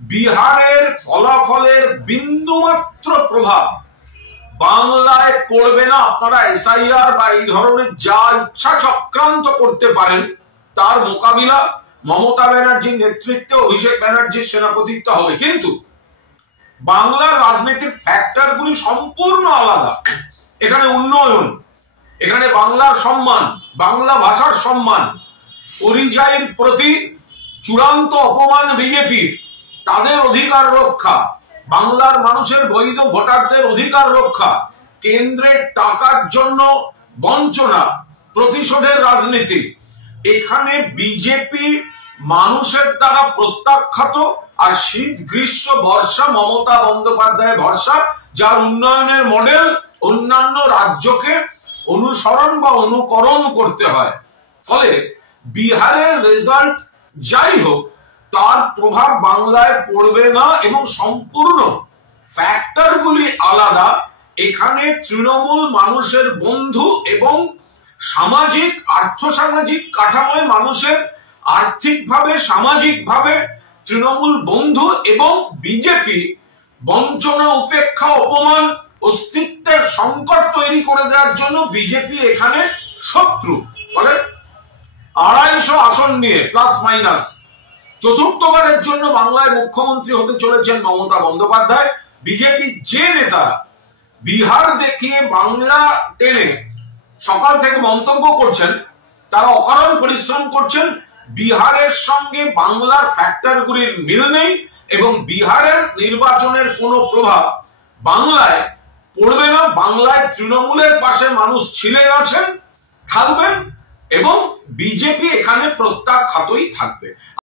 বিহারের ফলাফলের বিন্দুমাত্র প্রভাব বাংলায় পড়বে না। আপনারা এসআইআর বা এই ধরনের যা ইচ্ছা চক্রান্ত করতে পারেন, তার মোকাবিলা মমতা ব্যানার্জির নেতৃত্বে অভিষেক ব্যানার্জির সেনাপতিত্ব হবে। কিন্তু বাংলার রাজনীতির ফ্যাক্টরগুলি সম্পূর্ণ আলাদা। এখানে উন্নয়ন, এখানে বাংলার সম্মান, বাংলা ভাষার সম্মান, পরিযায়ীর প্রতি চূড়ান্ত অপমান বিজেপির, তাদের অধিকার রক্ষা, বাংলার মানুষের বৈধ ভোটারদের অধিকার রক্ষা, কেন্দ্রের টাকার জন্য বঞ্চনা, প্রতিশোধের রাজনীতি। এখানে বিজেপি মানুষের দ্বারা প্রত্যাখ্যাত, আর শীত গ্রীষ্ম বর্ষা মমতা বন্দ্যোপাধ্যায় ভরসা, যার উন্নয়নের মডেল অন্যান্য রাজ্যকে অনুসরণ বা অনুকরণ করতে হয়। ফলে বিহারের রেজাল্ট যাই হোক, তার প্রভাব বাংলায় পড়বে না এবং সম্পূর্ণ ফ্যাক্টরগুলি আলাদা। এখানে তৃণমূল মানুষের বন্ধু এবং সামাজিক আর্থসামাজিক কাঠামোয় মানুষের আর্থিকভাবে সামাজিকভাবে তৃণমূল বন্ধু, এবং বিজেপি বঞ্চনা উপেক্ষা অপমান অস্তিত্বের সংকট তৈরি করে দেওয়ার জন্য বিজেপি এখানে শত্রু। ফলে 250 আসন নিয়ে প্লাস মাইনাস চতুর্থবারের জন্য বাংলায় মুখ্যমন্ত্রী হতে চলেছেন মমতা বন্দ্যোপাধ্যায়। বিজেপি যে নেতারা বিহার দেখিয়ে বাংলা টেনে সকাল থেকে মন্তব্য করছেন, তারা অকারণ পরিশ্রম করছেন। বিহারের সঙ্গে বাংলার ফ্যাক্টরগুলির মিল নেই এবং বিহারের নির্বাচনের কোনো প্রভাব বাংলায় পড়বে না। বাংলায় তৃণমূলের পাশে মানুষ ছিলেন, আছেন, থাকবেন এবং বিজেপি এখানে প্রত্যাখ্যাতই থাকবে।